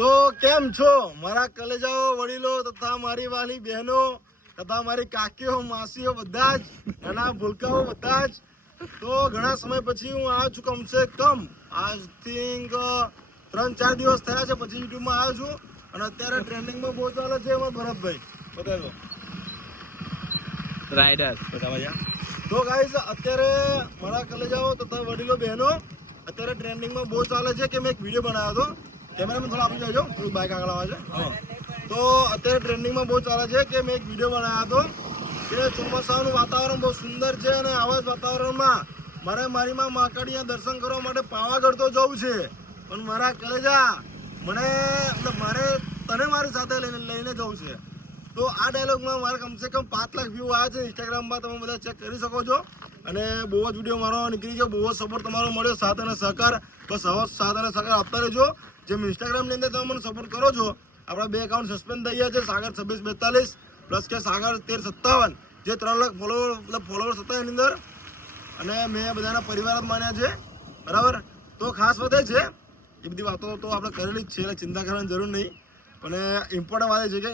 તો કેમ છો મારા કલેજાઓ વડીલો તથા મારી વાલી બહેનો તથા મારી કાકીઓ માસીઓ બધા જ નાના ભૂલકાઓ બધા જ. તો ઘણા સમય પછી હું આવ્યો છું, કમસે કમ આઈ થિંક 3-4 દિવસ થયા છે પછી યુટ્યુબમાં આવ્યો છું. અને અત્યારે ટ્રેન્ડિંગમાં બહુ ચાલે છે એમાં ભરતભાઈ બતાવો રાઇડર બતાવવા. તો ગાઈસ અત્યારે મારા કલેજાઓ તથા વડીલો બહેનો અત્યારે ટ્રેન્ડિંગમાં બહુ ચાલે છે કે મેં એક વિડીયો બનાવ્યો હતો. કેમેરામેન થોડા આપી જાજો, થોડું બાઇક આગળ આવે છે. તો અત્યારે ટ્રેન્ડિંગમાં બહુ ચાલે છે કે મેં એક વિડીયો બનાવ્યો હતો કે ચોમાસાનું વાતાવરણ બહુ સુંદર છે અને આવા જ વાતાવરણમાં મારે મારી માં મહાકાળીના દર્શન કરવા માટે પાવાગઢ તો જવું છે. પણ મારા કલેજા મારે તને મારી સાથે લઈને જવું છે. તો આ ડાયલોગમાં મારે કમસે કમ 5 લાખ વ્યૂ આવ્યા છે ઇન્સ્ટાગ્રામમાં, તમે બધા ચેક કરી શકો છો. અને બહુ જ વિડીયો મારો નીકળી ગયો, બહુ જ સપોર્ટ તમારો મળ્યો, સાથ અને સહકાર. બસ હવે સાથ અને સહકાર આપતા રહેજો. જેમ ઇન્સ્ટાગ્રામની અંદર તમે મને સપોર્ટ કરો છો, આપણા 2 એકાઉન્ટ સસ્પેન્ડ થઈ ગયા છે, સાગર 2642 પ્લસ કે સાગર 1357, જે 3 લાખ ફોલોવર્સ હતા એની અંદર. અને મેં બધાના પરિવાર જ માન્યા છે, બરાબર. તો ખાસ વધે છે એ બધી વાતો તો આપણે કરેલી જ છે, એટલે ચિંતા કરવાની જરૂર નહીં. પણ ઇમ્પોર્ટન્ટ વાત એ છે કે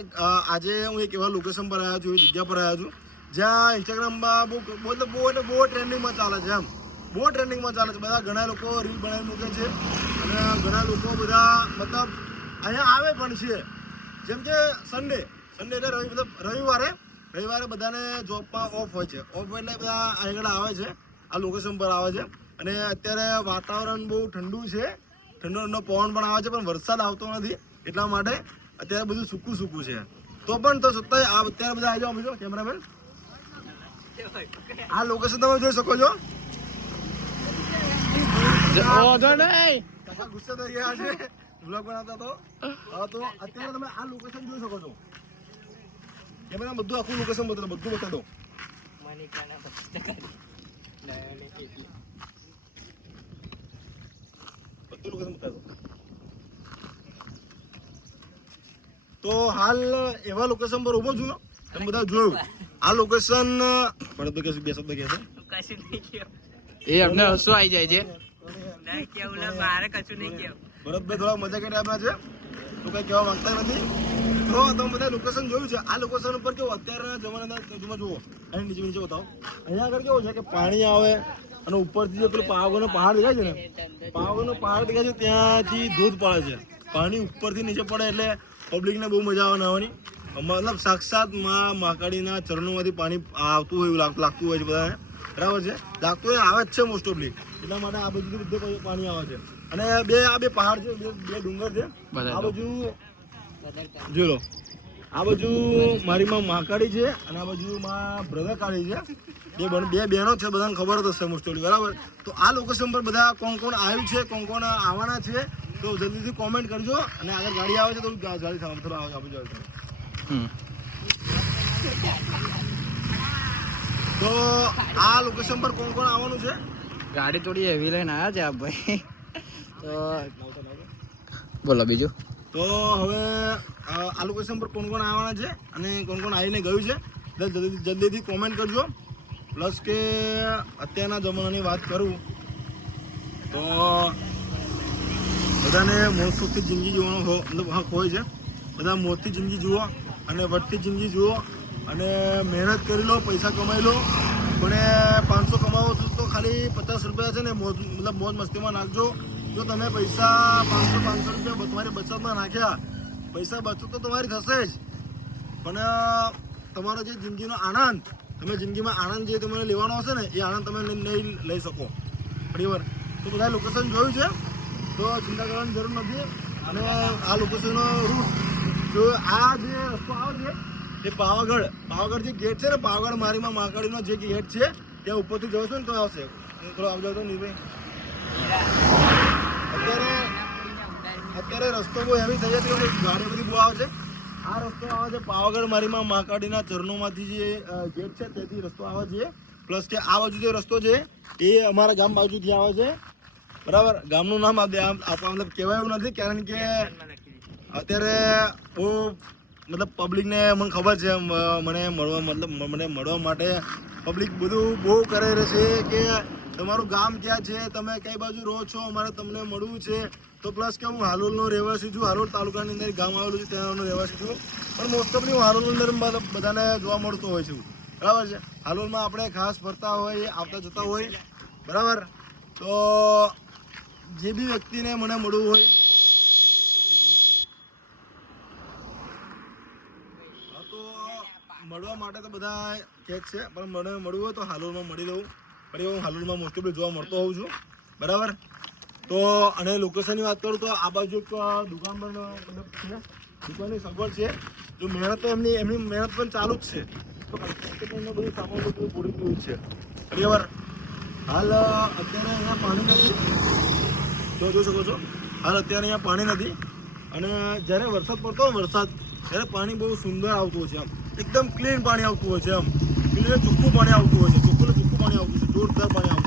આજે હું એક એવા લોકેશન પર આવ્યો છું, એવી જગ્યા પર આવ્યો છું જ્યાં ઇન્સ્ટાગ્રામમાં બહુ ટ્રેન્ડિંગમાં ચાલે છે. બહુ ટ્રેન્ડિંગમાં ચાલે છે. બધા ઘણા લોકો રીલ બનાવી મૂકે છે અને ઘણા લોકો બધા મતલબ અહીંયા આવે પણ છે. જેમ કે સન્ડે એટલે રવિવારે બધાને જોબમાં ઓફ હોય છે. ઓફ એટલે બધા આગળ આવે છે, આ લોકેશન પર આવે છે. અને અત્યારે વાતાવરણ બહુ ઠંડુ છે, ઠંડો પવન પણ આવે છે, પણ વરસાદ આવતો નથી. એટલા માટે અત્યારે બધું સૂકું છે. તો પણ તો છતાંય અત્યારે બધા આવી જાઓ બીજો કેમેરામેન. આ લોકેશન તમે જોઈ શકો છો. કાકા ગુસ્સે થઈ ગયા છે વ્લોગ બનાવતા તો અત્યારે તમે આ લોકેશન જોઈ શકો છો. કેમેરા બધું આખું લોકેશન બધું બતાવી દો. બધું લોકેશન બતાવી દો. તો હાલ એવા લોકેશન પર ઉભો છું, તમે બધા જોયું. આ લોકેશન બે શબ્દ કહે છે એ અમને હસવું આવી જાય છે. ભરતભાઈ થોડા મજા કરી આપ્યા છે, તો કઈ કહેવા માંગતા નથી. તો તમે બધા લોકેશન જોયું છે. આ લોકેશન ઉપર કેવું અત્યારના જમાનાના તમે જુઓ, અહીં નીચે બતાવો. અહીંયા આગળ કેવું છે કે પાણી આવે અને ઉપરથી જે પેલું પાવાગઢનો પહાડ દેખાય છે ને, પાવાગઢનો પહાડ દેખાય છે, ત્યાંથી ધોધ પડે છે. પાણી ઉપરથી નીચે પડે એટલે પબ્લિકને બહુ મજા આવે નાહવાની. મતલબ સાક્ષાત માં મહાકાળીના ચરણોમાંથી પાણી આવતું હોય એવું લાગતું હોય છે બધાને, બરાબર છે. લાગતું હોય આવે જ છે મોસ્ટ ઓફલી. એટલા માટે આ બધું પાણી આવે છે. અને આ બે પહાડ છે, બે ડુંગર છે. આ બાજુ જોઈ લો, આ બાજુ મારી માં મહાકાળી છે અને આ બાજુ માં બ્રધર કાળી છે. બે બહેનો છે, બધાને ખબર જ હશે મોસ્ટ ઓફલી, બરાબર. તો આ લોકેશન પર બધા કોણ આવ્યું છે, કોણ આવવાના છે, તો જલ્દીથી કોમેન્ટ કરજો. અને આગળ ગાડી આવે છે તો ગાડી થોડા આપી જાવ. તો આ લોકેશન પર કોણ આવવાનું છે? ગાડી થોડી હેવી લઈને આવ્યા છે આપ ભાઈ. તો બોલો બીજું. તો હવે આ લોકેશન પર કોણ આવવાના છે અને કોણ આવીને ગયું છે, જલ્દીથી કોમેન્ટ કરજો. પ્લસ કે અત્યારના જમાનાની વાત કરું તો બધાને મોજથી જિંદગી જીવવાનો મતલબ હક હોય છે. બધા મોજથી જિંદગી જુઓ અને વટથી જિંદગી જુઓ અને મહેનત કરી લો, પૈસા કમાઈ લો. પણ 500 કમાવો છો તો ખાલી 50 રૂપિયા છે ને મોજ મસ્તીમાં નાખજો. જો તમે પૈસા 500 રૂપિયા તમારી બચતમાં નાખ્યા, પૈસા બચત તો તમારી થશે જ, પણ તમારો જે જિંદગીનો આનંદ, તમે જિંદગીમાં આનંદ જે તમને લેવાનો હશે ને એ આનંદ તમે નહીં લઈ શકો. બરાબર. તો બધા લોકેશન જોયું છે તો ચિંતા કરવાની જરૂર નથી. અને આ લોકેશનનો રૂટ જો આ જે રસ્તો આવે છે એ પાવાગઢ જે ગેટ છે ને, પાવાગઢ મારીમાં મહાકાળીનો જે ગેટ છે ત્યાં ઉપરથી જશો ને તો આવશે. થોડો આવજો તો નહીં ભાઈ. અત્યારે રસ્તો બહુ હેવી થઈ જતી હોય, ગાડી બધી બહુ આવે છે. આ રસ્તો આવે છે પાવાગઢ મારીમાં મહાકાળીના ચરણોમાંથી જે ગેટ છે તેથી રસ્તો આવે છે. પ્લસ કે આ બાજુ જે રસ્તો છે એ અમારા ગામ બાજુથી આવે છે, બરાબર. ગામનું નામ આપવા મતલબ કહેવાય એવું નથી, કારણ કે અત્યારે બહુ મતલબ પબ્લિકને મને ખબર છે મને મળવા માટે પબ્લિક બધું બહુ કરે છે કે તમારું ગામ ક્યાં છે, તમે કઈ બાજુ રહો છો, અમારે તમને મળવું છે. તો પ્લસ કે હું હાલોલનો રહેવાસી છું, હાલોલ તાલુકાની અંદર ગામ આવેલું છે ત્યાંનો રહેવાસી છું, પણ મોસ્ટ ઓફલી હું હાલોલની અંદર બધાને જોવા મળતો હોય છું. બરાબર છે. હાલોલમાં આપણે ખાસ ફરતા હોય, આવતા જતા હોય. બરાબર. તો જે બી વ્યક્તિને મને મળવું હોય તો મળવા માટે તો બધા કહે છે, પણ મને મળવું હોય તો હાલોલમાં મળી દઉં. ફરી હું હાલોલમાં મોસ્ટ ઓફલી જોવા મળતો હોઉં છું. બરાબર. તો અને લોકેશનની વાત કરું તો આ બાજુ એક દુકાન પણ મતલબ છે, દુકાનની સગવડ છે. જો મહેનત તો એમની મહેનત પણ ચાલુ જ છે. તો બધું સામાન બધું પૂરી ગયું છે. બરાબર. હાલ અત્યારે અહીંયા પાણી નથી, જોઈ શકો છો. હાલ અત્યારે અહીંયા પાણી નથી, અને જ્યારે વરસાદ પડતો હોય ત્યારે પાણી બહુ સુંદર આવતું હોય છે. આમ એકદમ ક્લીન પાણી આવતું હોય છે. આમ ક્લીન ચોખ્ખું પાણી આવતું હોય છે. ચોખ્ખું પાણી આવતું છે, જોરદાર પાણી આવતું